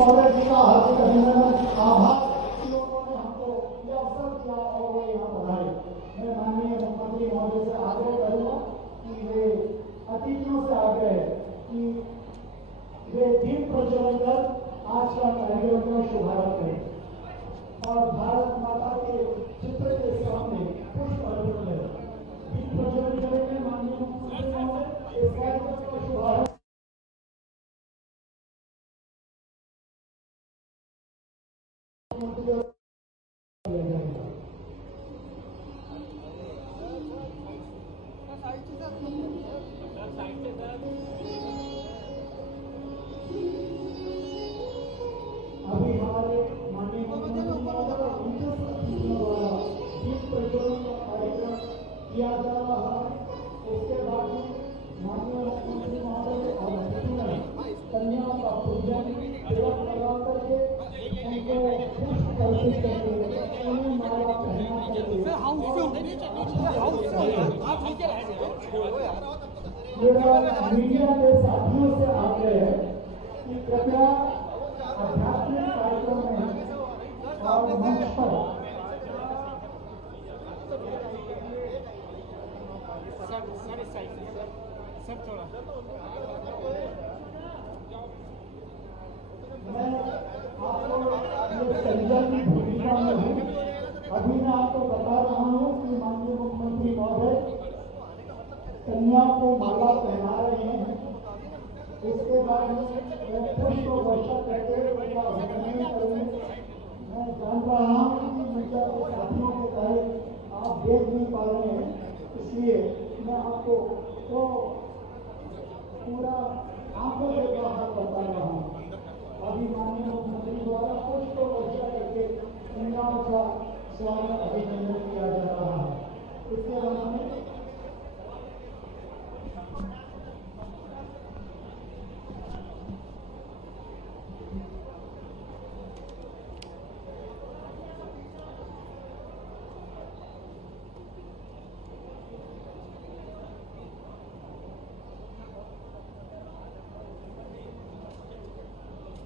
महोदय जी का हार्दिक अभिनंदन, आभार कि उन्होंने हमको ये अवसर दिया और वो यहाँ पधारे। मैं माननीय मुख्यमंत्री महोदय से आग्रह करूंगा कि वे अतिथियों से आग्रह है कि वे दीप प्रज्वलन कर आज का कार्यक्रम का शुभारंभ करें और भारत माता के चित्र के सामने पुष्प अर्पित करें। दीप प्रज्वलन करेंगे माननीय मुख्यमंत्री महोदय, इस कार्यक्रम का शुभारंभ अभी हमारे माननीय मुख्यमंत्री महोदय और उनके साथियों द्वारा दीप प्रज्वलन का कार्यक्रम किया जा रहा है। उसके बाद माननीय मुख्यमंत्री महोदय और अतिथिगण कन्याओं का पूजन तिलक लगा करके उनको पुष्प अर्पित करके उन्हें माला पहना करके मीडिया के साथियों से आग्रह है कि कृपया आध्यात्मिक कार्यक्रम में और मंच पर मैं आपको ये संजय भूमिका में हूँ। अभी मैं आपको बता रहा हूँ कि माननीय मुख्यमंत्री महोदय कन्या को माला पहना रहे हैं। उसके बाद पुष्प वर्षा करके उनका अभिनंदन करेंगे। मैं जान रहा हूँ कि मीडिया के साथियों के तहत आप देख नहीं पा रहे हैं, इसलिए मैं आपको तो पूरा आंखों के बाहर बता रहा हूँ। अभी माननीय मुख्यमंत्री द्वारा पुष्प वर्षा करके कन्याओं का स्वागत अभिनंदन किया जा रहा है। इसके बाद में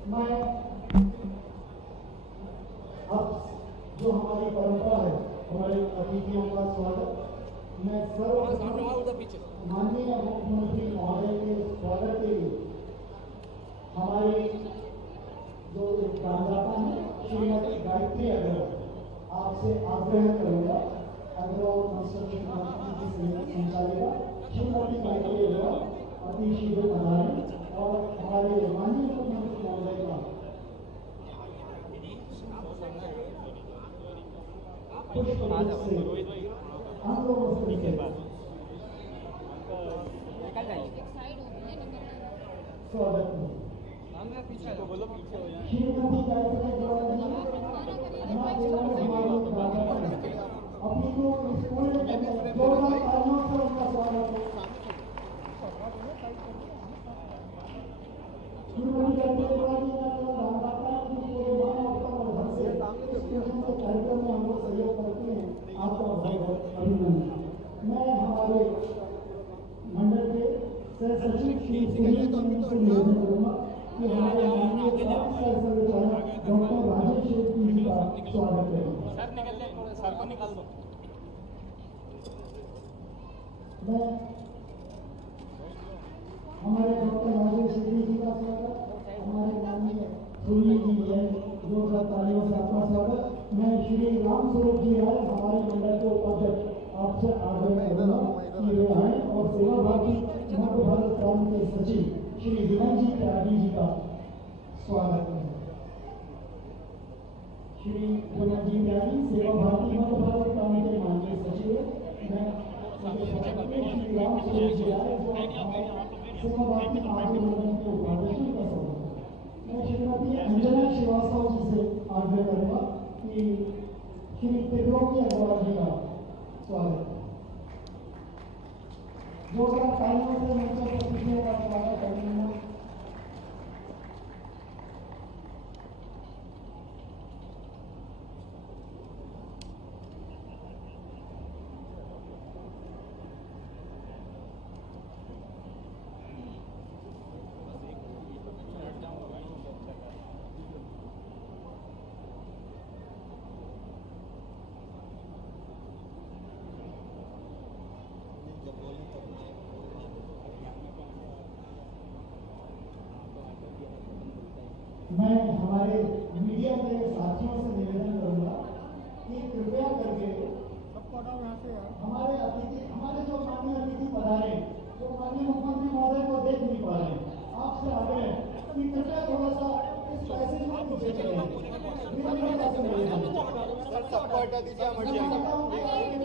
मैं अब जो हमारी परंपरा है, हमारे अतिथियों का स्वागत, मैं माननीय मुख्यमंत्री महोदय के स्वागत के लिए हमारी जो दानदाता है श्रीमती गायत्री अग्रवाल, आपसे आग्रह करूंगा, अग्रवाल कंस्ट्रक्शन कंपनी की संचालिका श्रीमती गायत्री अग्रवाल अति शीघ्र पधारें और हमारे माननीय मुख्यमंत्री महोदय का पुष्प से हम लोगों से स्वागत है। श्रीमती गायत्री अग्रवाल जी न केवल हमारे दादा हैं, अभी तो इस पूरे जोरदार तालियों से उनका स्वागत है। श्रीमती गायत्री अग्रवाल जी न केवल दानदाता हैं, पूरे मानवता और धन से इस कार्यक्रम में हम लोग सहयोग करते हैं। आपका बहुत बहुत अभिनंदन। मैं हमारे मंडल के सह सचिव श्री सुनील कुमार से निवेदन करूंगा कि हमारे माननीय प्रांत सह संचालक डॉक्टर राजेश शेट्टी जी का स्वागत करें। सर को निकाल दो। मैं हमारे डॉक्टर राजेश शेट्टी जी का स्वागत, हमारे माननीय सुनील जी है जोरदार तालियों से आपका स्वागत। मैं श्री राम स्वरूप जी राय, हमारे मंडल के उपाध्यक्ष, आपसे आग्रह करूंगा कि वे आए और सेवा भारती मध्य भारत प्रांत के सचिव श्री विनय जी त्यागी जी का स्वागत करें। श्री विनय जी त्यागी सेवा भारती मध्य भारत प्रांत के माननीय सचिव, मैं श्री राम स्वरूप जी राय जो सेवा भारती आगे मंडल के उपाध्यक्ष का स्वागत। मैं श्रीमती अंजना श्रीवास्तव जी से आग्रह करूंगा कि श्री त्रिलोकी अग्रवाल जी का स्वागत। जोरदार तालियों से मंच पर अतिथियों का स्वागत करेंगे। मैं हमारे मीडिया के साथियों से निवेदन करूंगा कि कृपया करके हमारे अतिथि, हमारे जो माननीय अतिथि पधारे, वो माननीय मुख्यमंत्री महोदय को देख नहीं पा रहे हैं। आपसे आग्रह है कि कृपया थोड़ा सा इस पैसेज में पीछे चले। सर सबको हटा दीजिए, हम हट जाएंगे।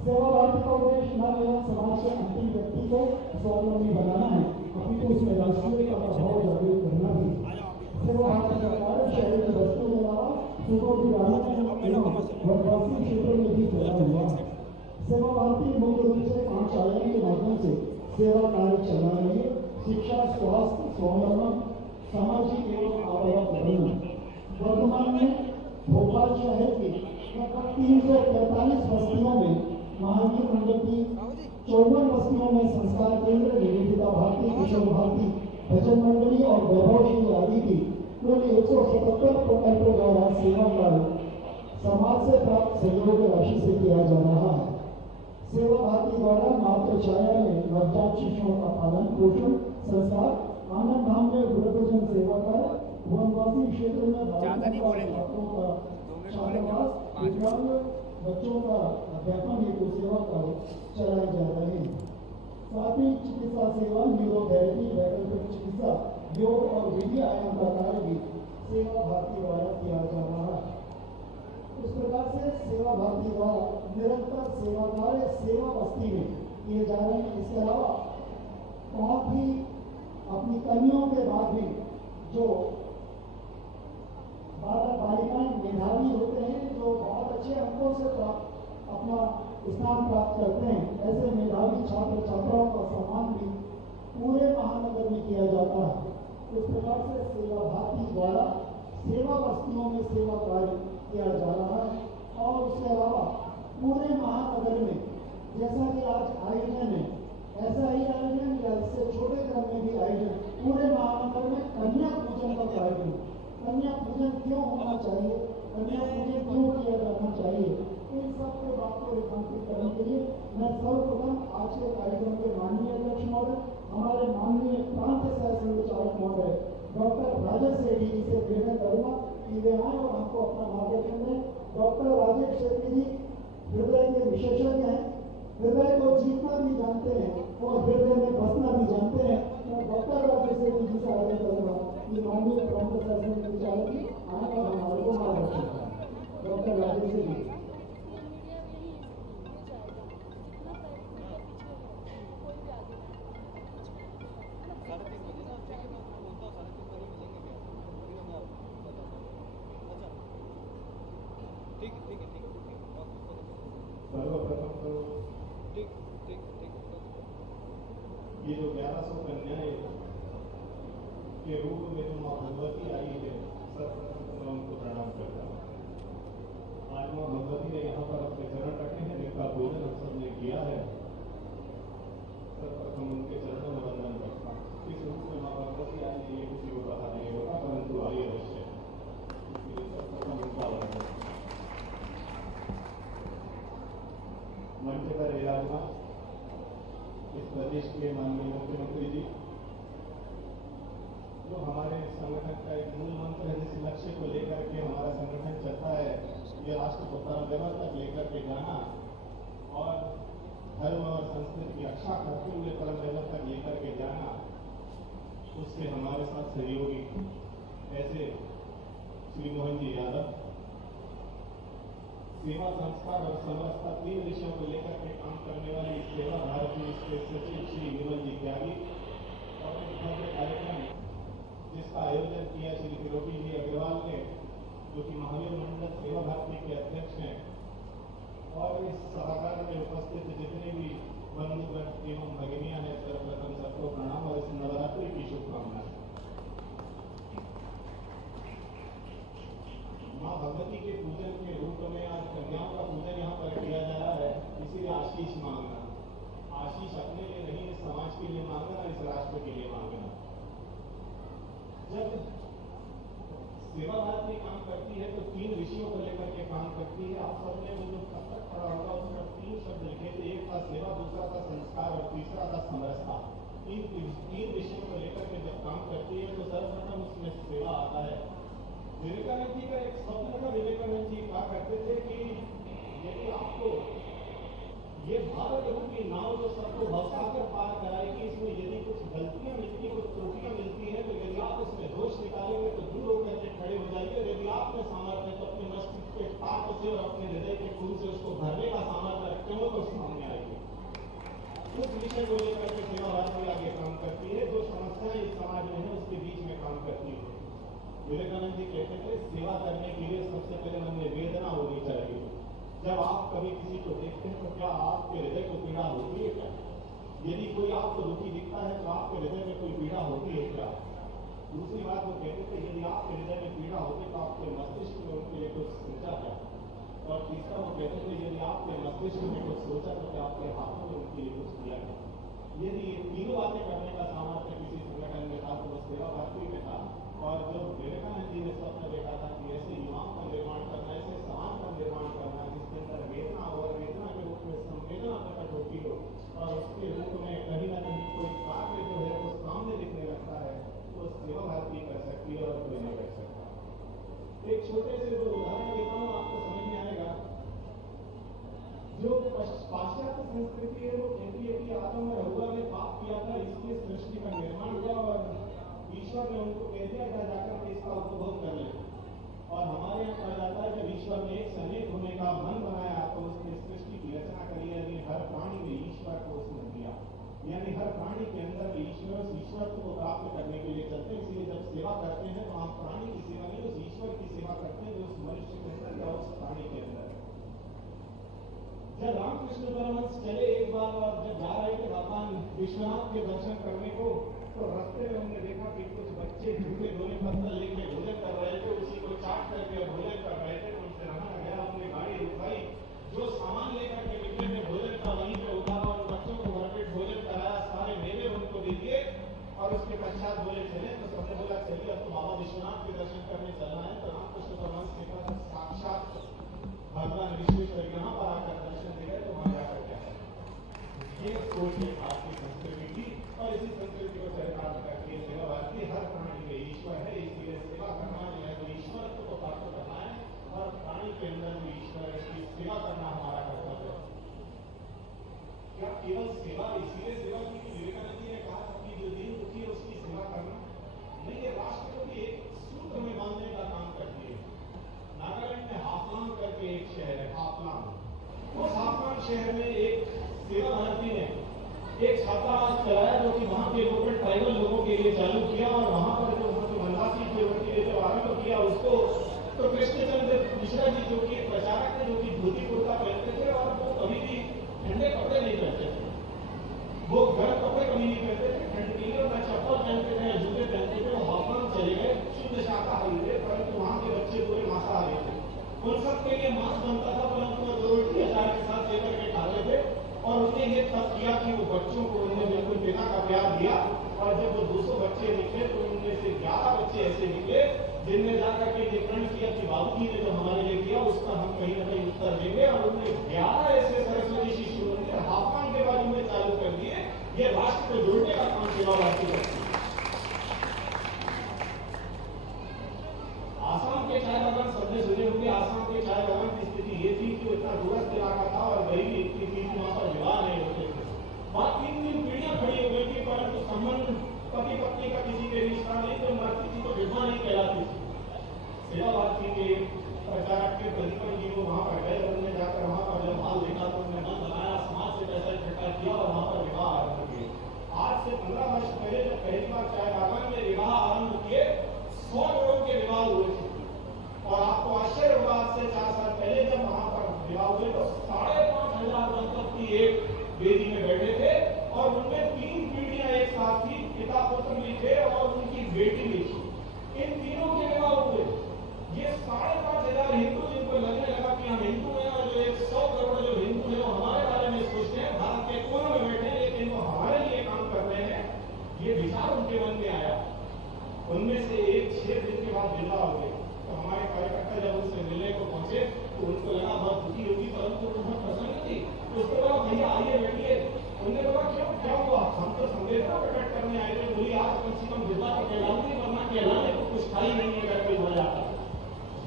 सेवा भारती का उद्देश्य न केवल समाज के अंतिम व्यक्ति को स्वावलंबी बनाना है, अपितु उसमें राष्ट्रीय का प्रभाव जागृत करना भी। सेवा भारती का कार्य शहर के बस्तियों के अलावा सुदूर ग्रामीण एवं वनवासी क्षेत्रों में भी फैला हुआ है। सेवा भारती मुख्य रूप से 5 आयाम के माध्यम से सेवा कार्य चला रही है: शिक्षा, स्वास्थ्य, स्वावलंबन, सामाजिक एवं आवागमन। वर्तमान में भोपाल शहर के लगभग 345 बस्तियों में महावीर मंडल की 54 बस्तियों में संस्कार केंद्र, निवेदिता भारती, किशोर भारती, भजन मंडली और वैभवश्री आदि की कुल 177 प्रोजेक्टों द्वारा सेवा कार्य समाज से प्राप्त सहयोग राशि से किया जा रहा है। सेवा भारती द्वारा मातृ छाया में नवजात शिशुओं का पालन पोषण संस्कार, आनंद धाम में वृद्धजन सेवा कार्य, वनवासी क्षेत्र में छात्रावास, दिव्यांग बच्चों का अध्यापन हेतु सेवा कार्य चलाए जा रहे हैं। साथ ही चिकित्सा सेवा, न्यूरोथेरेपी, वैकल्पिक चिकित्सा, योग और विधि आयाम का कार्य भी सेवा भारती द्वारा किया जा रहा है। इस प्रकार से सेवा भारती द्वारा निरंतर सेवा कार्य सेवा बस्ती में किए जा रहे हैं। इसके अलावा बहुत ही अपनी कमियों के बाद भी जो बालक बालिकाएं मेधावी होते हैं, जो बहुत अच्छे अंकों से अपना स्थान प्राप्त करते हैं, ऐसे मेधावी छात्र छात्राओं का सम्मान भी पूरे महानगर में किया जाता है। इस प्रकार से सेवा भारती द्वारा सेवा बस्तियों में सेवा कार्य किया जा रहा है। और उसके अलावा पूरे महानगर में जैसा कि आज आयोजन है, ऐसा ही आयोजन या इससे छोटे क्रम में भी आयोजन पूरे महानगर में कन्या पूजन का कार्यक्रम। कन्या पूजन क्यों होना चाहिए, कन्या पूजन क्यों किया जाना चाहिए, इन सब के बात को रेखांकित करने के लिए मैं सर्वप्रथम आज के कार्यक्रम के माननीय अध्यक्ष महोदय, हमारे माननीय प्रांत सह संचालक महोदय डॉक्टर राजेश सेठी जी से निवेदन करूंगा कि वे आए और हमको अपना मार्गदर्शन दें। डॉक्टर राजेश सेठी जी हृदय के विशेषज्ञ हैं, हृदय को जीतना भी जानते हैं और हृदय में बसना भी जानते हैं। मैं डॉक्टर राजेश सेठी जी से आग्रह करूंगा कि माननीय प्रांत सह संचालक जी आए और हमारे को मार्गदर्शन करें। डॉक्टर राजेश सेठी। सर्वप्रथम तो ये जो 1100 कन्याएं के रूप में जो माँ भगवती आई है, सर्वप्रथम तो मैं उनको प्रणाम करता हूँ। आज माँ भगवती ने यहाँ पर अपने चरण रखे हैं, जिनका पूजन हम सब ने किया है। सर्वप्रथम उनके चरणों में वंदन करता हूँ। इस रूप में माँ भगवती आई है, ये किसी को पता नहीं होता, परंतु आई अवश्य है। इसलिए सर्वप्रथम उनका वंदन। मंच पर विराजमान इस प्रदेश के माननीय मुख्यमंत्री जी, जो हमारे संगठन का एक मूल मंत्र है, जिस लक्ष्य को लेकर के हमारा संगठन चलता है, ये राष्ट्र को परम व्यवहार तक लेकर के जाना और धर्म और संस्कृति की रक्षा करते हुए परम व्यवहार तक लेकर के जाना, उससे हमारे साथ सहयोगी ऐसे श्री मोहन जी यादव सेवा संस्कार और समरसता 3 विषयों को लेकर के काम करने वाली सेवा भारती के सचिव श्री विमल जी त्यागी और एक भव्य कार्यक्रम जिसका आयोजन किया श्री त्रिलोकी जी अग्रवाल ने, जो कि महावीर मंडल सेवा भारती के अध्यक्ष हैं। और इस सभागार में उपस्थित जितने भी बंधुगण एवं भगिनी सेवा भारती काम करती है तो 3 विषयों को लेकर के काम करती है। आप सबने वो जो पुस्तक पढ़ा होगा उसमें 3 शब्द लिखे थे, एक था सेवा, दूसरा था संस्कार और तीसरा था समरसता। इन 3 विषयों को लेकर के जब काम करती है तो सर्वप्रथम उसमें सेवा आता है। विवेकानंद जी का एक स्वप्न था। विवेकानंद जी कहा करते थे कि यदि आपको ये भारत रूपी नाव जो सबको भवसागर पार कराएगी, इसमें यदि कुछ गलतियां मिलती, कुछ त्रुटियां मिलती है तो यदि आप उसमें दोष निकालेंगे तो दूर होकर के खड़े हो जाइए। यदि आप में सामर्थ्य तो अपने मस्तिष्क के ताप से और अपने हृदय के खून से उसको भरने का सामर्थ्य रखते हो तो सामने आएगी। उस विषय को लेकर के सेवा भारती आगे काम करती है। जो समस्याएं इस समाज में है उसके बीच में काम करती है। विवेकानंद जी कहते थे सेवा करने के लिए सबसे पहले मन में वेदना होनी चाहिए। जब आप कभी किसी को देखते हैं तो क्या आपके हृदय को पीड़ा होती है क्या? यदि कोई आपको दुखी दिखता है तो आपके हृदय में कोई पीड़ा होती है क्या? दूसरी बात वो कहते थे यदि आपके हृदय में पीड़ा होती तो आपके मस्तिष्क में उनके लिए कुछ सोचा क्या? और तीसरा वो कहते थे यदि आपके मस्तिष्क में कुछ सोचा तो क्या आपके हाथों में उनके लिए कुछ किया क्या? यदि ये तीनों बातें करने का सामर्थ्य किसी संगठन में था तो वो सेवा भारती में था। और जो विवेकानंद जी ने स्वप्न देखा था कि ऐसे युवाओं का निर्माण करना, ऐसे समाज का निर्माण करना जिसके अंदर वेदना और वेदना के रूप में संवेदना प्रकट होती हो और उसके रूप में कहीं ना कहीं कोई कार्य जो है वो सामने दिखने लगता है, तो सेवा भारती कर सकती है और कोई नहीं कर सकता। एक छोटे से दो उदाहरण देता हूँ, आपको समझ में आएगा। जो पाश्चात्य संस्कृति है वो कहती है कि आदम और हव्वा ने पाप किया था, इसलिए सृष्टि का निर्माण हुआ और ईश्वर ने उनको कह दिया जाकर के इसका उपभोग कर ले। और हमारे यहाँ कहा जाता है जब ईश्वर ने एक से अनेक होने का मन बनाया तो उसने सृष्टि की रचना करी, यानी हर प्राणी में ईश्वर को उसने दिया, यानी हर प्राणी के अंदर ईश्वर, ईश्वर को प्राप्त करने के लिए चलते हैं। इसलिए जब सेवा करते हैं तो आप प्राणी की सेवा नहीं, उस ईश्वर की सेवा करते हैं जो उस मनुष्य के अंदर या उस प्राणी के अंदर। जब रामकृष्ण परमहंस चले एक बार और जब जा रहे थे भगवान विश्वनाथ के दर्शन करने को, तो रास्ते में हमने देखा कि कुछ बच्चे झूठे डोले पत्थर लेके भोजन कर रहे थे, उसी को चाट करके भोजन कर रहे थे। उनसे रहा गया, हमने गाड़ी रुकाई, जो सामान लेकर के निकले थे भोजन का वहीं पे उतारा और बच्चों को भरपेट भोजन कराया, सारे मेवे उनको दे दिए और उसके पश्चात बोले चले। तो सबने बोला चलिए अब तो बाबा विश्वनाथ के दर्शन करने चलना है। तो रामकृष्ण परमहंस के पास साक्षात भगवान विश्वेश्वर यहाँ पर आकर दर्शन दे गए, तो वहां जाकर क्या ये सोच है आपकी संस्कृति की। और इसी संस्कृति को चरितार्थ करके सेवा भारती हर प्राणी में ईश्वर है, इसलिए सेवा करना जो है तो ईश्वर को प्राप्त करना है और प्राणी के अंदर भी ईश्वर है, इसकी सेवा करना हमारा कर्तव्य है। क्या केवल सेवा इसीलिए सेवा की विवेकानंद जी ने कहा था कि जो दीन दुखी है उसकी सेवा करना नहीं, ये राष्ट्र को भी एक सूत्र में बांधने का काम करती है। नागालैंड में हाफलांग करके एक शहर है, हाफलांग। उस हाफलांग शहर में एक सेवा भारती ने एक छात्रावास चलाया जो कि वहां के लोकल ट्राइबल लोगों के लिए चालू किया। और वहां पर जो वनवासी थे जो आरंभ किया उसको तो कृष्णचंद्र मिश्रा जी जो कि प्रचारक थे, जो कि धोती कुर्ता पहनते थे और वो कभी भी ठंडे कपड़े नहीं पहनते थे, वो गर्म कपड़े कभी नहीं पहनते थे, ठंड के लिए ना चप्पल पहनते थे ना जूते पहनते थे। वो हाफलांग चले गए, शुद्ध शाकाहारी थे, परंतु वहां के बच्चे पूरे मांसाहारी थे। उन सबके लिए मांस बनता था, परंतु वो रोटी अचार के साथ लेकर के खाते थे। और उसने ये तब किया कि वो बच्चों को उन्होंने बिल्कुल पिता का प्यार दिया। और जब वो 200 बच्चे निकले तो उनमें से 11 बच्चे ऐसे निकले जिनने जाकर के ये प्रण किया कि बाबूजी ने जो हमारे लिए किया उसका हम कहीं ना कहीं उत्तर देंगे। और उन्होंने 11 ऐसे सरस्वती शिशु उन्होंने हाफलांग के बारे में चालू कर दिए। ये राष्ट्र को जोड़ने का काम सेवा भारती करती है। आसाम के चाय बागान सबने सुने होंगे। आसाम के चाय बागान की स्थिति ये थी कि इतना दूरस्थ इलाका था और गरीबी इतनी थी कि वहां पर विवाह नहीं होते थे। वहां 3 पीढ़ियां खड़ी हो गई थी, परंतु संबंध पति पत्नी का किसी के रिश्ता नहीं, तो मरती थी तो विधवा नहीं कहलाती थी। सेवा भारती के प्रचारक के प्रतिपन जी को वहां पर गए, उन्होंने जाकर वहां पर जब हाल देखा तो उन्होंने मन बनाया, समाज से पैसा इकट्ठा किया और वहां पर विवाह आरंभ किए। आज से 15 वर्ष पहले जब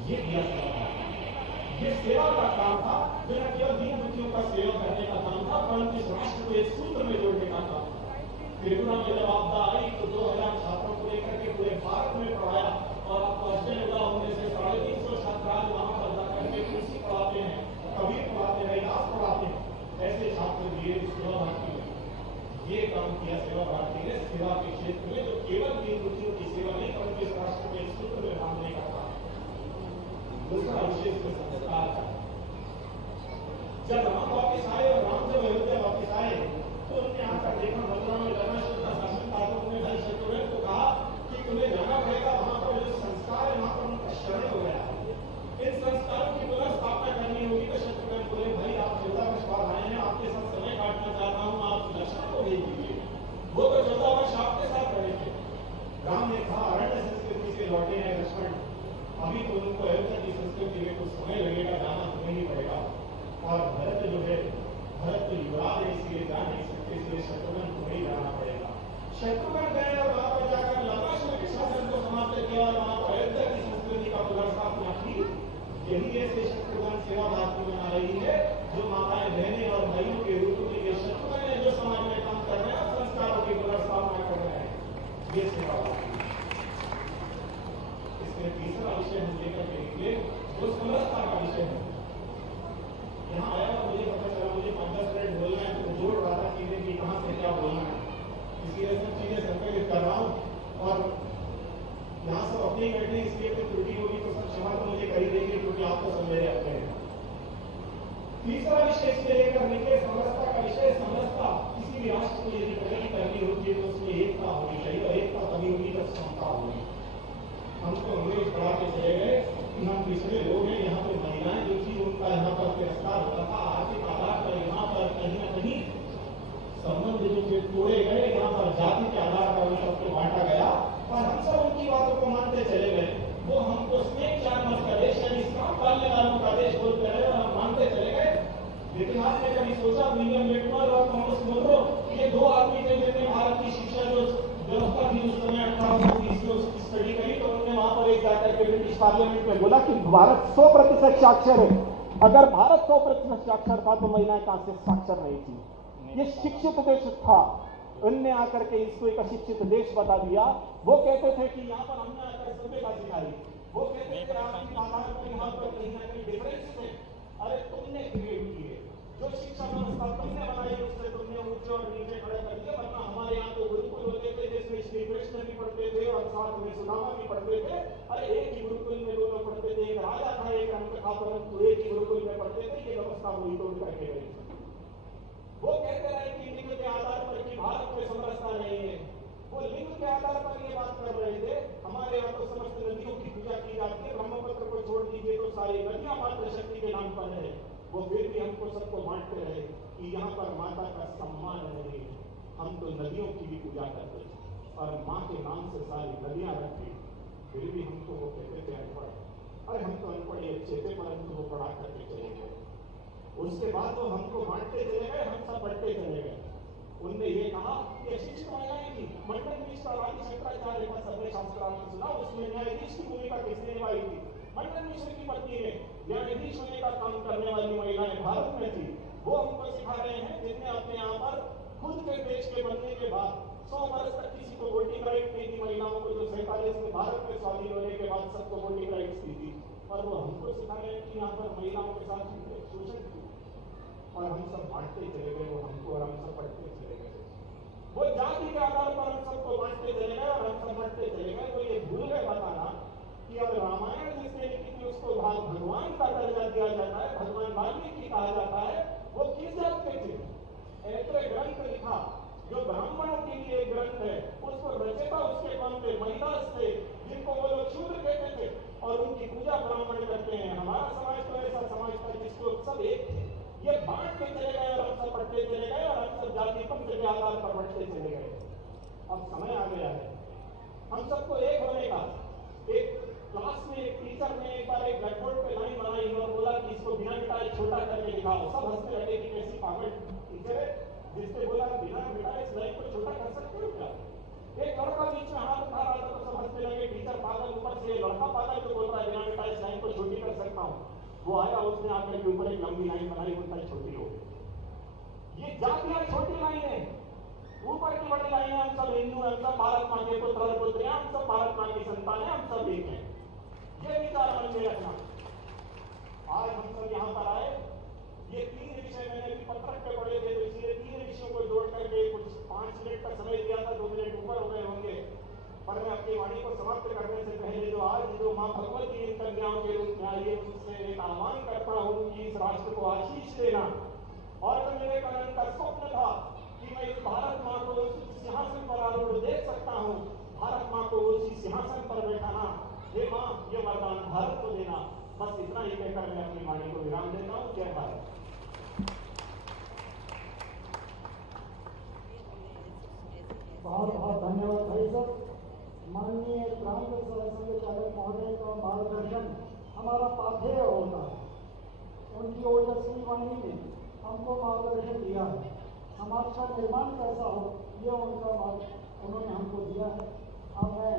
ये दिया सेवा भारती। ये सेवा का काम था, जो न केवल दीन दुखियों का सेवा करने का काम था, परंतु इस राष्ट्र को एक सूत्र में जोड़ने का काम था। त्रिपुरा में जब आपदा आई तो 2000 छात्रों को लेकर के पूरे भारत में पढ़ाया, और आपको आश्चर्य होगा उनमें से 350 छात्र आज वहां पर जाकर के तुलसी पढ़ाते हैं, कबीर पढ़ाते हैं, रविदास पढ़ाते हैं। ऐसे छात्र दिए सेवा भारती में। ये काम किया सेवा भारती ने सेवा के क्षेत्र में, जो केवल दीन दुखियों की सेवा नहीं, परंतु इस राष्ट्र को एक सूत्र में बांधने का काम। दूसरा विशेष में संस्कार का। जब राम वापिस आए और राम जब अयोध्या वापिस आए तो उन्होंने आकर देखा मथुरा में लगा शुद्ध शासन था, तो उन्होंने भाई शत्रुघ्न को कहा कि तुम्हें जाना पड़ेगा वहां पर, जो संस्कार है वहां पर उनका शरण हो गया है, इन संस्कारों की पुनर्स्थापना करनी होगी। तो शत्रुघ्न बोले भाई आप 14 वर्ष बाद आए हैं, आपके साथ समय काटना चाहता हूँ, आप लक्ष्मण को भेज दीजिए, वो तो 14 वर्ष आपके साथ रहे थे। राम ने कहा अरण्य संस्कृति से लौटे हैं लक्ष्मण, अभी तो उनको अयोध्या की संस्कृति में कुछ समय लगेगा, जाना तुम्हें ही पड़ेगा। और भरत जो है, भरत तो युवराज है, इसलिए जा नहीं सकते, इसलिए शत्रुघ्न को ही जाना पड़ेगा। शत्रुघ्न गए और वहां पर जाकर लंकासुर के शासन को समाप्त किया और वहां पर अयोध्या की संस्कृति का पुनर्स्थापना की। यही ऐसे शत्रुघ्न सेवा भारती बना रही है, जो माताएं बहनें और भाइयों के रूप में ये शत्रुघ्न है, जो समाज में काम कर रहे हैं, संस्कारों की पुनर्स्थापना कर रहे हैं, ये सेवा भारती। इसमें तीसरा विषय हम लेकर के निकले, जो समरसता का विषय है। यहाँ आया और मुझे पता चला, मुझे 5-10 मिनट बोलना है, तो जोड़ रहा था चीजें कि कहाँ से क्या बोलना है, इसलिए सब चीजें संकलित कर रहा हूँ। और यहाँ सब अपने ही बैठे, इसलिए कोई त्रुटि होगी तो सब क्षमा तो मुझे कर ही देंगे, क्योंकि आप तो सब मेरे अपने हैं। तीसरा विषय इसमें लेकर निकले, समरसता का विषय। समरसता, किसी भी राष्ट्र को यदि प्रगति करनी होती है तो उसमें एकता होनी चाहिए, और एकता तभी होगी जब समता होगी। हम तो अंग्रेज पढ़ा के चले गए कि हम पिछड़े लोग हैं, यहाँ पे महिलाएं जो चीज उनका यहाँ पर तिरस्कार होता था, आर्थिक आधार पर यहाँ पर कहीं न कहीं संबंध जो तोड़े गए, यहाँ पर जाति के आधार पर उन सबको बांटा गया, और हम सब उनकी बातों को मानते चले गए। वो हमको स्नेक चार्मर का देश, यानी सांप पालने वालों का देश बोलते रहे और हम मानते चले गए। लेकिन आपने कभी सोचा, विलियम बेटमर और थॉमस मोनरो, ये दो आदमी थे जिन्होंने भारत की शिक्षा जो व्यवस्था थी उस समय 1830 में उसकी स्टडी करी, तो उन्होंने वहां पर एक जाकर के ब्रिटिश पार्लियामेंट में बोला कि भारत 100% साक्षर है। अगर भारत 100% साक्षर था तो महिलाएं कहां से साक्षर नहीं थी। ये शिक्षित देश था, उनने आकर के इसको एक अशिक्षित देश बता दिया। वो कहते थे कि यहाँ पर हमने आकर सभ्यता सिखाई, वो कहते थे आपकी आधार पर यहाँ पर कहीं ना कहीं डिफरेंस है। अरे तुमने क्रिएट किए, जो शिक्षा व्यवस्था तुमने बनाई उससे तुमने ऊंचे और नीचे खड़े कर दिया। वरना हमारे यहाँ तो गुरुकुल होते थे जिसमें श्री कृष्ण भी पढ़ते थे और साथ में सुदामा भी पढ़ते थे। अरे एक ही गुरुकुल में दोनों पढ़ते थे, एक राजा था एक रंग था, परंतु एक ही गुरुकुल में पढ़ते थे। ये व्यवस्था वही तोड़ करके गई। वो कहते रहे कि लिंग के आधार पर कि भारत में समरसता नहीं है, वो लिंग के आधार पर ये बात कर रहे थे। हमारे यहाँ तो समस्त नदियों की पूजा की जाती है, ब्रह्मपुत्र को छोड़ दीजिए तो सारी नदियां मात्र शक्ति के नाम पर है। वो फिर भी हमको सबको बांटते रहे कि यहाँ पर माता का सम्मान नहीं है। हम तो नदियों की भी पूजा करते थे और माँ के नाम से सारी नदियां रखी, फिर भी हमको वो कहते थे अनपढ़। अरे हम तो अनपढ़ ही अच्छे थे, परंतु वो पढ़ा करके चले गए। उसके बाद वो हमको बांटते चले गए, हम सब बढ़ते चले गए। उनने ये कहा कि अशिक्षित महिलाएं थी। मंडन मिश्र और आदि शंकराचार्य का सर्वे शास्त्र आपने सुना, उसमें न्यायाधीश की भूमिका किसने निभाई थी? मंडन मिश्र की पत्नी ने न्यायाधीश होने का काम करने वाली महिलाएं भारत में थी। वो हमको सिखा रहे हैं, जिनने अपने यहाँ पर खुद के देश के बनने के बाद 100 वर्ष तक किसी को वोटिंग राइट नहीं दी महिलाओं को, जो 47 में भारत में स्वाधीन होने के बाद सबको वोटिंग राइट्स दी थी। और वो हमको सिखा रहे हैं कि यहाँ पर महिलाओं के साथ शोषण किया और हम सब बांटते चले गए। वो हमको और हम सब बढ़ते चले गए। वो जाति के आधार पर हम सबको बांटते चले गए और हम सब बढ़ते चले गए। वो ये भूल गए बताना कि अब रामायण जिसने लिखी थी उसको भगवान का दर्जा दिया जाता है, भगवान वाल्मीकि कहा जाता है। वो किस जात के थे? ऐसे ग्रंथ लिखा जो ब्राह्मणों के लिए एक ग्रंथ है, उसको रचयिता उसके कौन थे? महिदास थे, जिनको वो लोग शूद्र कहते थे और उनकी पूजा ब्राह्मण करते हैं। हमारा समाज तो ऐसा समाज था जिसको सब एक थे। ये बांट के चले गए और हम सब बढ़ते चले गए और हम सब जाति पंथ के आधार पर बढ़ते चले गए। अब समय आ गया है हम सबको एक होने का। एक क्लास में एक टीचर ने एक बार एक ब्लैक बोर्ड पे लाइन बनाई और बोला कि इसको बिना मिटाए छोटा करके दिखाओ। सब हंसने लगे कि कैसी पागल टीचर है जिसने बोला बिना मिटाए इस लाइन को छोटा कर सकते हो क्या? एक लड़का बीच में हाथ उठा रहा था तो सब हंसने लगे, टीचर पागल, ऊपर से लड़का पागल तो बोल रहा है बिना मिटाए इस लाइन को छोटी हो गई। ये जातियां छोटी नहीं है, ऊपर की बड़ी लाइनें, हम सब हिंदू हैं, हम सब भारत माँ के पुत्र और पुत्रियां, हम सब भारत माँ की संतानें, हम सब एक हैं। ये विचार मन में रखना। आज हम सब यहाँ पर आए, ये 3 विषय मैंने भी पत्रक पे पढ़े थे, तो इसलिए 3 विषयों को जोड़ करके कुछ 5 मिनट का समय दिया था, 2 मिनट ऊपर हो गए होंगे। पर मैं अपनी वाणी को समाप्त करने से पहले जो माँ भगवती इन कन्याओं के रूप में आई है, उनसे एक आह्वान करता हूँ कि इस राष्ट्र को आशीष देना। और तो विवेकानंद का स्वप्न था कि मैं इस भारत माँ को उस सिंहासन पर आरूढ़ देख सकता हूँ, भारत माँ को उसी सिंहासन पर बैठाना। हे माँ, ये वरदान भारत को देना। बस इतना ही कहकर मैं अपनी वाणी को विराम देता हूँ। जय भारत। बहुत बहुत धन्यवाद भाई साहब। माननीय प्रांत संचालक महोदय का मार्गदर्शन हमारा पाथेय होता है। उनकी ओजस्वी वाणी ने हमको मार्गदर्शन दिया है। समाज का निर्माण कैसा हो, ये उनका मार्ग उन्होंने हमको दिया है। अब मैं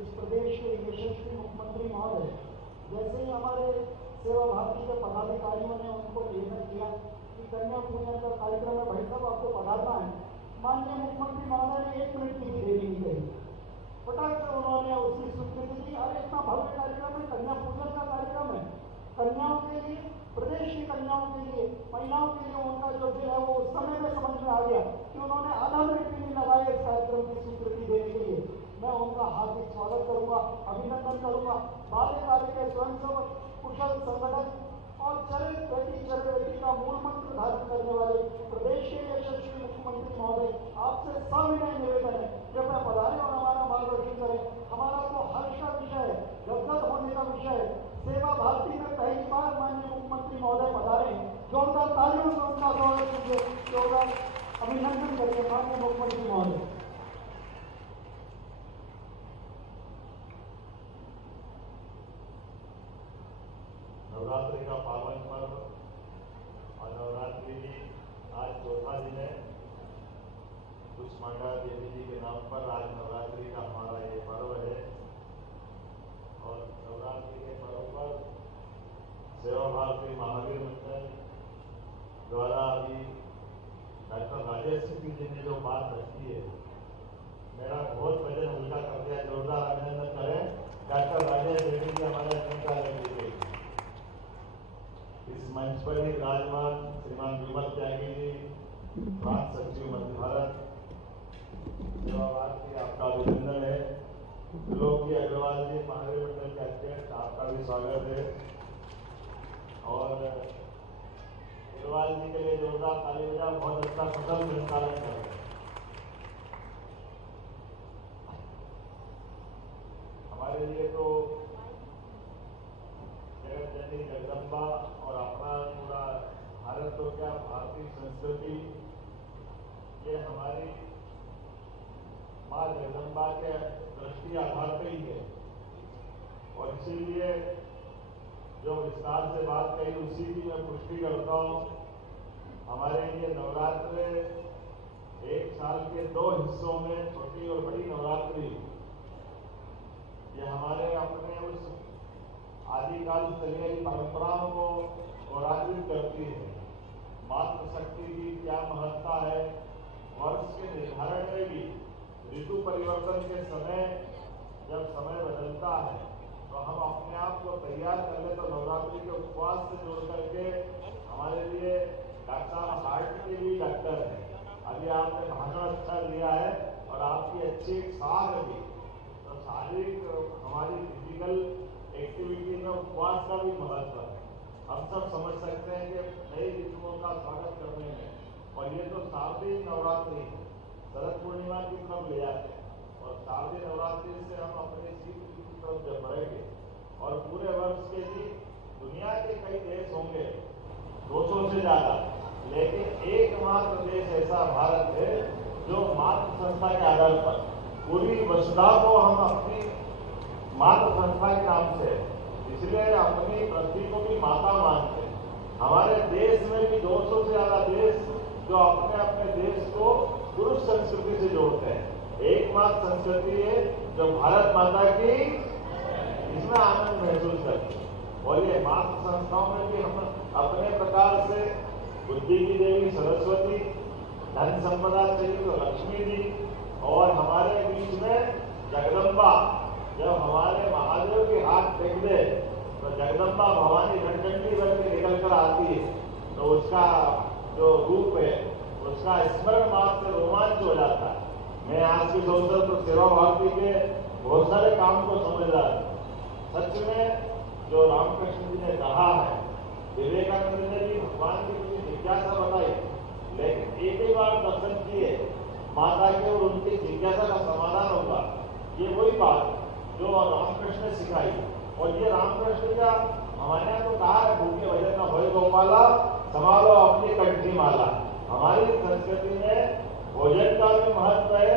इस प्रदेश के यशस्वी मुख्यमंत्री महोदय, जैसे ही हमारे सेवा भारती के पदाधिकारियों ने उनको निवेदन किया कि कन्या पूजन का कार्यक्रम है, भाई साहब आपको पधारना है, माननीय मुख्यमंत्री महोदय ने 1 मिनट की भी देरी नहीं कही, फटाक से उन्होंने उसकी स्वीकृति दी। अरे इतना भव्य कार्यक्रम है, कन्या पूजन का कार्यक्रम है, कन्याओं के लिए, प्रदेश की कन्याओं के लिए, महिलाओं के लिए उनका जो दिल है वो उस समय में समझ में आ गया कि उन्होंने आधा मिनट भी नहीं लगाया इस कार्यक्रम की स्वीकृति देने के लिए। मैं उनका हार्दिक स्वागत करूंगा, अभिनंदन करूंगा। बाले बाले के स्वयंसेवक, कुशल संगठन और चरित्र का मूल मंत्र धारण करने वाले प्रदेश के यशस्वी मुख्यमंत्री महोदय, आपसे सविनय निवेदन है, कृपया पधारें और हमारा मार्गदर्शन करें। हमारा तो हर्ष का विषय है, गदगद होने का विषय है। सेवा भारती में पहली बार माननीय मुख्यमंत्री महोदय पधारे हैं। जोरदार तालियों से उनका स्वागत कीजिए, जोरदार अभिनंदन करिए माननीय मुख्यमंत्री महोदय। नवरात्रि का पावन पर्व और नवरात्रि आज 4था दिन है। कुष्मांडा देवी जी के नाम पर आज नवरात्रि का हमारा ये पर्व है। और नवरात्रि के पर्व पर सेवा भारती महावीर मंडल द्वारा अभी डॉक्टर राजेश सिंह जी ने जो बात रखी है, मेरा बहुत वजन हल्का कर दिया। जोरदार अभिनंदन करें डॉक्टर राजेश रेड्डी जी, हमारे मंत्रालय के। इस मंच पर ही विराजमान श्रीमान विमल त्यागी जी, प्रांत सचिव मध्य भारत सेवा भारती, आपका अभिनंदन है। त्रिलोकी अग्रवाल जी, महावीर मंडल के अध्यक्ष, आपका भी स्वागत है। और अग्रवाल जी के लिए जोरदार ताली बजा, बहुत अच्छा कुशल संचालन कर रहे हैं। हमारे लिए तो जगत जननी जगदम्बा और अपना पूरा भारत तो क्या भारतीय संस्कृति, ये हमारी माँ जगदम्बा के दृष्टि आधार पे ही है। और इसीलिए जो विस्तार से बात कही उसी की मैं पुष्टि करता हूँ। हमारे लिए नवरात्र 1 साल के 2 हिस्सों में, छोटी और बड़ी नवरात्रि, ये हमारे अपने उस आदिकाल चली परंपराओं को गौरवान्वित करती है। मातृशक्ति की क्या महत्ता है, वर्ष के निर्धारण में भी ऋतु परिवर्तन के समय जब समय बदलता है तो हम अपने आप को तैयार कर ले। तो नवरात्रि के उपवास से जोड़ करके हमारे लिए डॉक्टर हार्ट के भी डॉक्टर है। अभी आपने भाषण अच्छा दिया है और आपकी अच्छी एक साख भी, तो शारीरिक हमारी फिजिकल एक्टिविटी में उपवास का भी महत्व है। हम सब समझ सकते हैं कि नई ऋतुओं का स्वागत करने में, और ये तो शारदीय नवरात्रि है, शरद पूर्णिमा की तरफ ले जाते हैं। और शारदीय नवरात्रि से हम अपने शीत ऋतु की तरफ जब बढ़ेंगे और पूरे वर्ष के भी दुनिया के कई देश होंगे 200 से ज्यादा, लेकिन एकमात्र देश ऐसा भारत है जो मातृ संस्था के आधार पर पूरी वसुधा को हम अपनी मातृ संस्था के नाम से, इसलिए अपनी पृथ्वी को भी माता मानते हैं। हमारे देश में भी 200 से ज्यादा देश जो अपने अपने देश को पुरुष संस्कृति से जोड़ते हैं। एकमात्र संस्कृति है जो भारत माता की, इसमें आनंद महसूस करते हैं। और ये मातृ संस्थाओं में भी हम अपने प्रकार से बुद्धि की देवी सरस्वती, धन संपदा चाहिए तो लक्ष्मी जी, और हमारे बीच में जगदम्बा। जब हमारे महादेव के हाथ टेक दे तो जगदम्बा भवानी घंटंडी बन के निकल कर आती है, तो उसका जो रूप है उसका स्मरण मात्र से रोमांच हो जाता है। मैं आज के अवसर पर सेवा भारती के बहुत सारे काम को समझ रहा हूँ। सच में जो रामकृष्ण जी ने कहा है, विवेकानंद ने भी भगवान की प्रति जिज्ञासा बताई, लेकिन एक ही बार दर्शन किए माता के और उनकी जिज्ञासा का समाधान होगा। ये वही बात जो रामकृष्ण ने सिखाई, और ये रामकृष्ण का हमारे यहाँ तो कहा है, भूखे भजन न होए गोपाला, संभालो अपनी कंठी माला। हमारी संस्कृति में भोजन का भी महत्व है,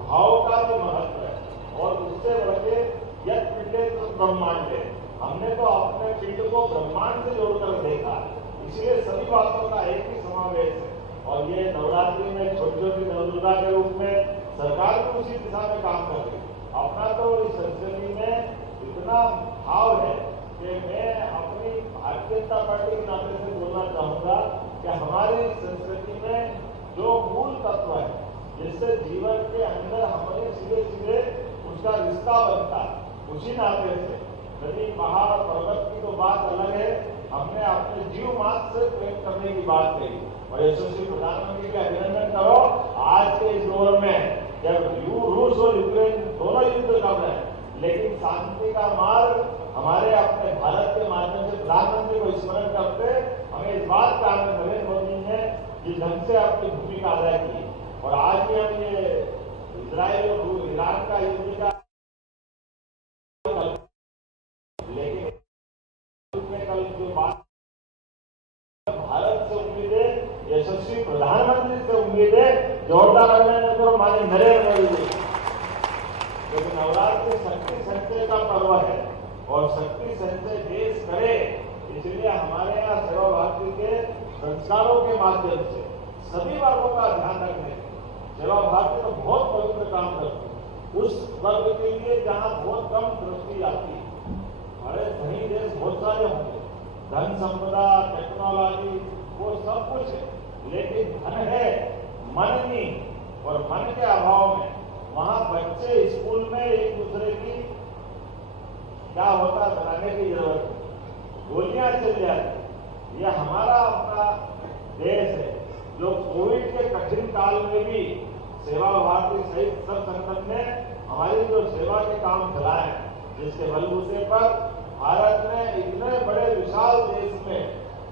भाव का भी महत्व है, और उससे बढ़ के यत् पिंडे तो ब्रह्मांड है। हमने तो अपने पिंड को ब्रह्मांड से जोड़कर देखा, इसलिए सभी बातों का एक ही समावेश है। और ये नवरात्रि में छोटी छोटी नवदुर्गा के रूप में सरकार भी उसी दिशा में काम कर रही है। अपना तो इस संस्कृति में इतना भाव है कि मैं अपनी भारतीय जनता पार्टी के नाते से बोलना चाहूंगा कि हमारी संस्कृति में जो मूल तत्व है, जिससे जीवन के अंदर हमारे सीधे सीधे उसका रिश्ता बनता है, उसी नाते से नदी पहाड़ पर्वत की तो बात अलग है, हमने अपने जीव मात्र से प्रेम करने की बात कही। और यशस्वी प्रधानमंत्री का अभिनंदन करो, आज के इस दौर में जब रूस और यूक्रेन दोनों युद्ध कर रहे हैं, लेकिन शांति का मार्ग हमारे अपने भारत के माध्यम से प्रधानमंत्री को स्मरण करते हमें इस बात का नरेंद्र मोदी ने जिस ढंग से अपनी भूमिका अदा की। और आज भी हम ये इजराइल और ईरान का युद्ध का, लेकिन कल जो बात भारत से उम्मीद है, यशस्वी प्रधानमंत्री से उम्मीद है, जोरदार अभिनंदन करो माननीय नरेंद्र मोदी जी। क्योंकि नवरात्रि शक्ति संचय का पर्व है और शक्ति संचय देश करे, इसलिए हमारे यहाँ सेवा भारती के संस्कारों के माध्यम से सभी वर्गों का ध्यान रखने सेवा भारती तो बहुत पवित्र काम करती है। उस वर्ग के लिए जहाँ बहुत कम दृष्टि आती है, हमारे धनी देश बहुत सारे होंगे, धन संपदा टेक्नोलॉजी वो सब कुछ है, लेकिन धन है मन नहीं, और मन के अभाव में वहां बच्चे स्कूल में एक दूसरे की क्या होता बताने की जरूरत है, गोलियां चल जाती। यह हमारा अपना देश है जो कोविड के कठिन काल में भी सेवा भारती सहित सब संगठन ने हमारी जो सेवा के काम चलाए, जिसके बलबूते पर भारत ने इतने बड़े विशाल देश में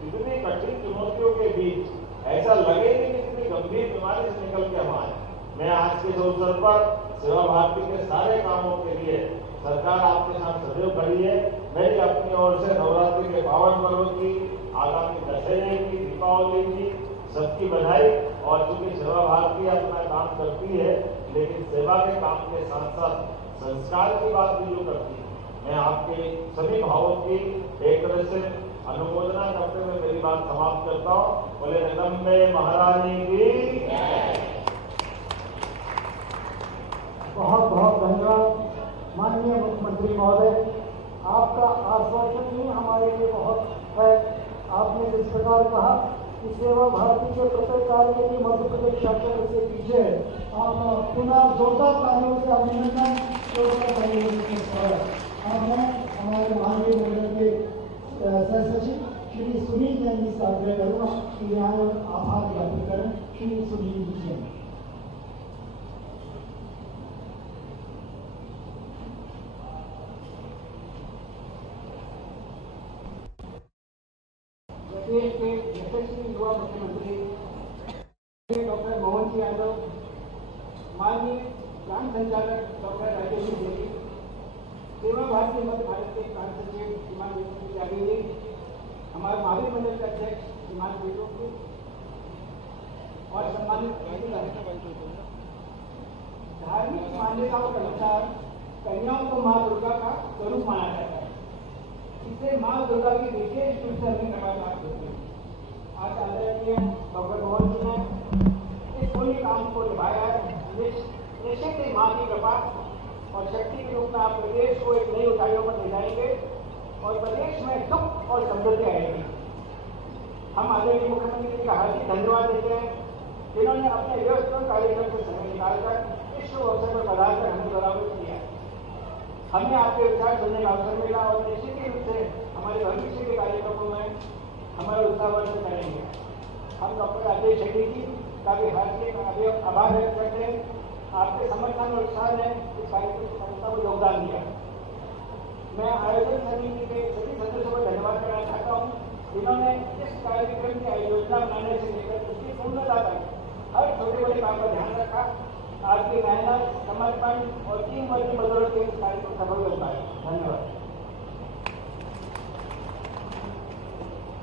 इतनी कठिन चुनौतियों के बीच ऐसा लगे नहीं कि इतनी गंभीर बीमारी से निकल के हम आए। मैं आज के अवसर पर सेवा भारती के सारे कामों के लिए सरकार आपके साथ सदैव खड़ी है। मैं भी अपनी ओर से नवरात्रि के पावन पर्व की, आगामी दशहरे की, दीपावली की सबकी बधाई। और चूंकि सेवा भारती अपना काम करती है, लेकिन सेवा के काम के साथ साथ संस्कार की बात भी जो करती है, मैं आपके सभी भावों की एक तरह से अनुमोदना करते हुए मेरी बात समाप्त करता हूँ। बोले जगदम्बे महारानी की। बहुत बहुत धन्यवाद माननीय मुख्यमंत्री महोदय, आपका आश्वासन ही हमारे लिए बहुत है। आपने जिस प्रकार कहा कि सेवा भारती के प्रत्येक कार्य की मध्य प्रदेश शासन से पीछे, आप पुनः जोरदार तालियों से अभिनंदन मैं हमारे माननीय मंडल के सह सचिव श्री सुनील जैन जी से आग्रह करूँगा कि यहाँ आभार ज्ञापित करें। श्री सुनील जी जैन। प्रदेश के यशस्वी युवा मुख्यमंत्री डॉक्टर मोहन जी यादव, माननीय ग्राम संचालक डॉक्टर राजेश देवी, सेवा भारती मध्य भारत के प्रांत सचिव श्रीमान विष्णु त्यागी जी, हमारे महावीर मंडल के अध्यक्ष श्रीमान बेटो जी और सम्मानित धार्मिक मान्यताओं के अनुसार कन्याओं को माँ दुर्गा का स्वरूप माना जाता है। इससे माँ दुर्गा की विशेष रूप से हमें नवाचार होती है। आज आदरणीय डॉक्टर मोहन जी ने इस पुण्य काम को निभाया है। निश्चित ही माँ की कृपा और शक्ति के रूप में आप प्रदेश को एक नई ऊंचाइयों पर ले जाएंगे और प्रदेश में सुख और समृद्धि आएगी। हम आदरणीय मुख्यमंत्री जी का हार्दिक धन्यवाद देते हैं जिन्होंने अपने व्यस्त कार्यक्रम से समय निकालकर इस शुभ अवसर पर पधारकर हमें बराबर किया। हमें आपके विचार सुनने का अवसर मिला और निश्चित ही रूप से हमारे भविष्य के कार्यक्रमों में हमारा उत्साहवर्धन करेंगे। हम डॉक्टर राजेश शेट्टी जी का भी हार्दिक आभार व्यक्त करते हैं। आपके समर्थन और उत्साह ने इस कार्यक्रम की सफलता को योगदान दिया। मैं आयोजन समिति के सभी सदस्यों को धन्यवाद करना चाहता हूँ जिन्होंने इस कार्यक्रम की योजना बनाने से लेकर उसकी पूर्णता तक हर छोटे बड़े काम का ध्यान रखा। आपकी मेहनत, समर्पण और टीम वर्क की बदौलत इस कार्यक्रम सफल हो पाए। धन्यवाद।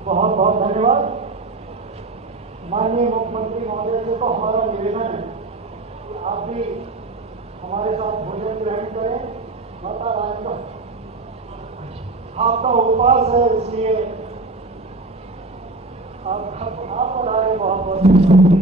बहुत बहुत धन्यवाद। माननीय मुख्यमंत्री महोदय से तो हमारा निवेदन है कि आप भी हमारे साथ भोजन ग्रहण करें। माता रानी का आपका उपवास है, इसलिए आप पधारे। बहुत बहुत